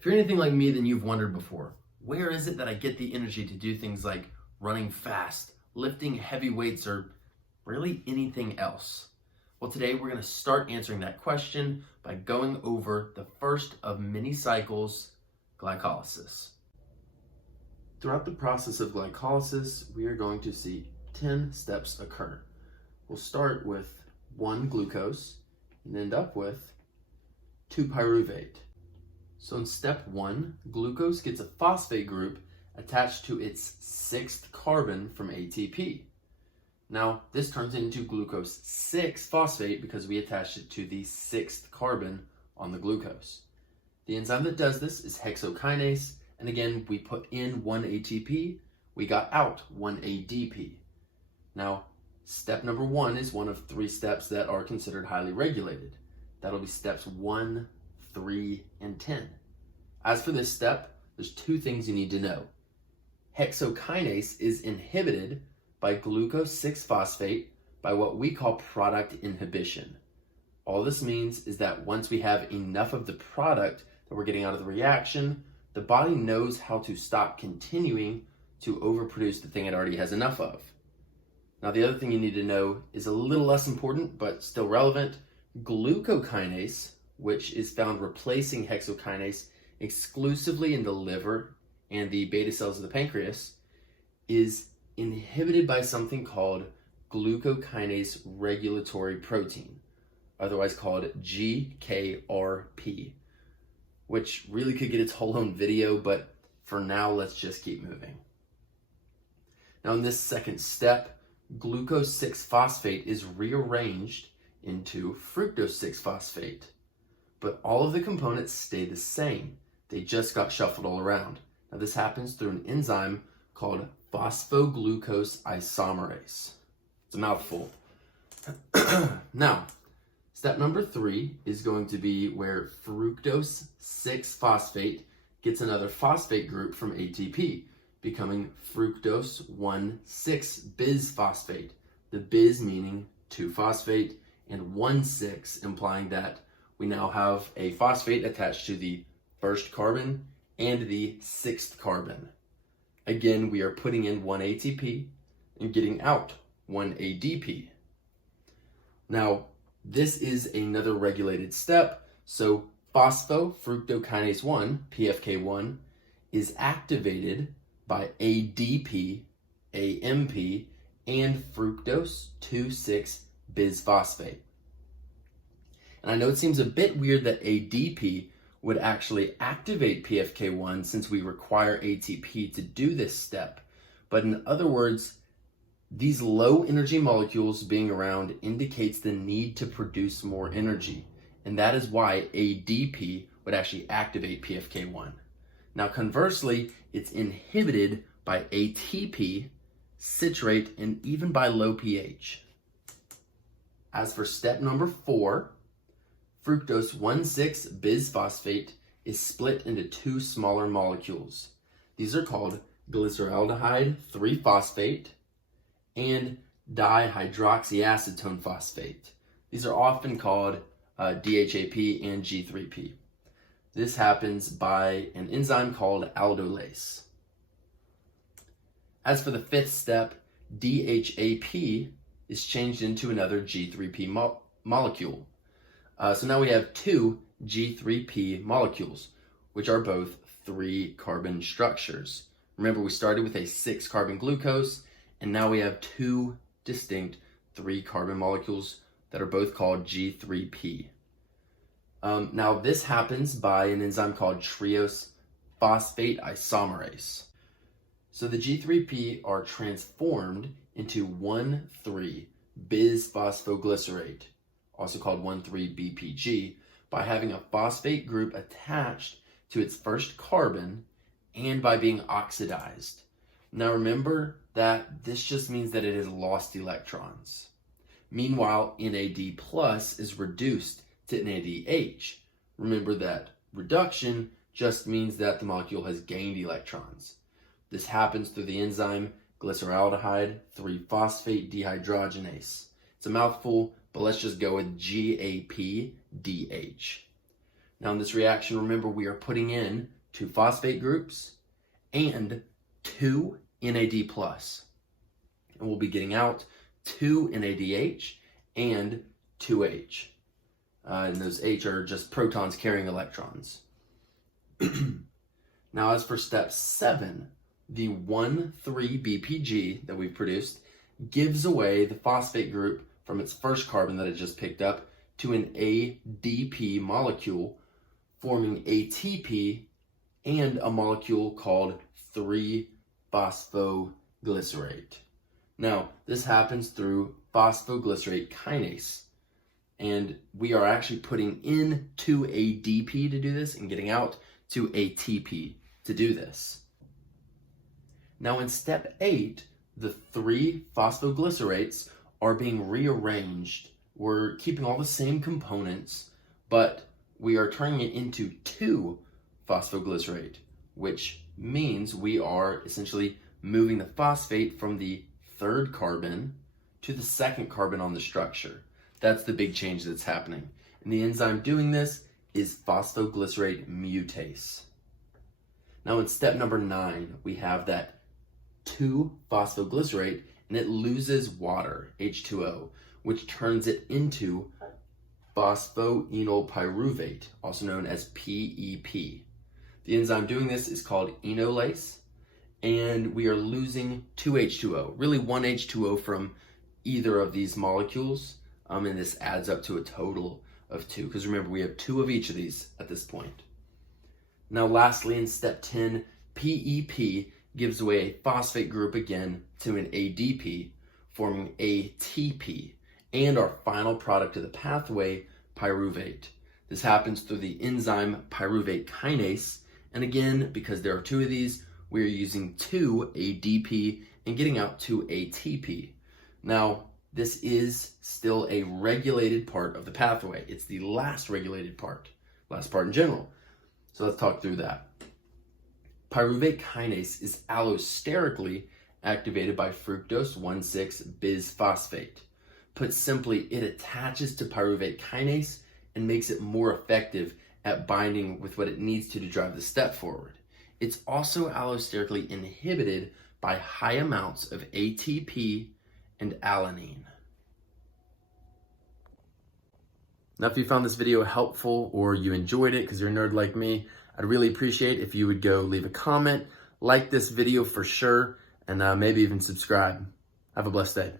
If you're anything like me, then you've wondered before, where is it that I get the energy to do things like running fast, lifting heavy weights, or really anything else? Well, today we're going to start answering that question by going over the first of many cycles, glycolysis. Throughout the process of glycolysis, we are going to see 10 steps occur. We'll start with 1 glucose and end up with 2 pyruvate. So in step 1, glucose gets a phosphate group attached to its 6th carbon from ATP. Now, this turns into glucose 6-phosphate because we attached it to the 6th carbon on the glucose. The enzyme that does this is hexokinase, and again, we put in 1 ATP, we got out 1 ADP. Now, step number 1 is one of 3 steps that are considered highly regulated. That'll be steps 1, 3, and 10. As for this step, there's 2 things you need to know. Hexokinase is inhibited by glucose 6-phosphate by what we call product inhibition. All this means is that once we have enough of the product that we're getting out of the reaction, the body knows how to stop continuing to overproduce the thing it already has enough of. Now, the other thing you need to know is a little less important, but still relevant. Glucokinase, which is found replacing hexokinase exclusively in the liver and the beta cells of the pancreas, is inhibited by something called glucokinase regulatory protein, otherwise called GKRP, which really could get its whole own video, but for now, let's just keep moving. Now, in this second step, glucose 6-phosphate is rearranged into fructose 6-phosphate, but all of the components stay the same. They just got shuffled all around. Now, this happens through an enzyme called phosphoglucose isomerase. It's a mouthful. Now, step number 3 is going to be where fructose 6-phosphate gets another phosphate group from ATP, becoming fructose 1,6-bisphosphate. The bis meaning 2-phosphate and 1,6 implying that we now have a phosphate attached to the 1st carbon and the 6th carbon. Again, we are putting in 1 ATP and getting out 1 ADP. Now, this is another regulated step. So phosphofructokinase 1, PFK1, is activated by ADP, AMP, and fructose 2,6-bisphosphate. And I know it seems a bit weird that ADP would actually activate PFK1 since we require ATP to do this step. But in other words, these low energy molecules being around indicates the need to produce more energy. And that is why ADP would actually activate PFK1. Now, conversely, it's inhibited by ATP, citrate, and even by low pH. As for step number 4, fructose 1,6-bisphosphate is split into 2 smaller molecules. These are called glyceraldehyde 3-phosphate and dihydroxyacetone phosphate. These are often called DHAP and G3P. This happens by an enzyme called aldolase. As for the 5th step, DHAP is changed into another G3P molecule. So now we have 2 G3P molecules, which are both 3-carbon structures. Remember, we started with a 6-carbon glucose, and now we have 2 distinct 3-carbon molecules that are both called G3P. Now, this happens by an enzyme called triose phosphate isomerase. So the G3P are transformed into 1,3-bisphosphoglycerate, also called 1,3-BPG, by having a phosphate group attached to its 1st carbon and by being oxidized. Now remember that this just means that it has lost electrons. Meanwhile, NAD+ is reduced to NADH. Remember that reduction just means that the molecule has gained electrons. This happens through the enzyme glyceraldehyde 3-phosphate dehydrogenase. It's a mouthful, but let's just go with GAPDH. Now in this reaction, remember we are putting in 2 phosphate groups and 2 NAD+. And we'll be getting out 2 NADH and 2H. And those H are just protons carrying electrons. Now as for step 7, the 1,3-BPG that we've produced gives away the phosphate group from its first carbon that it just picked up to an ADP molecule, forming ATP and a molecule called 3-phosphoglycerate. Now, this happens through phosphoglycerate kinase, and we are actually putting in 2 ADP to do this and getting out 2 ATP to do this. Now in step 8, the 3 phosphoglycerates are being rearranged. We're keeping all the same components, but we are turning it into 2 phosphoglycerate, which means we are essentially moving the phosphate from the 3rd carbon to the 2nd carbon on the structure. That's the big change that's happening. And the enzyme doing this is phosphoglycerate mutase. Now in step number 9, we have that 2-phosphoglycerate, and it loses water, H2O, which turns it into phosphoenolpyruvate, also known as PEP. The enzyme doing this is called enolase, and we are losing 2 H2O, really 1 H2O from either of these molecules, and this adds up to a total of 2, because remember, we have 2 of each of these at this point. Now lastly, in step 10, PEP gives away a phosphate group again to an ADP, forming ATP, and our final product of the pathway, pyruvate. This happens through the enzyme pyruvate kinase, and again, because there are 2 of these, we're using 2 ADP and getting out 2 ATP. Now, this is still a regulated part of the pathway. It's the last regulated part, last part in general. So let's talk through that. Pyruvate kinase is allosterically activated by fructose 1,6-bisphosphate. Put simply, it attaches to pyruvate kinase and makes it more effective at binding with what it needs to drive the step forward. It's also allosterically inhibited by high amounts of ATP and alanine. Now, if you found this video helpful or you enjoyed it because you're a nerd like me, I'd really appreciate if you would go leave a comment, like this video for sure, and maybe even subscribe. Have a blessed day.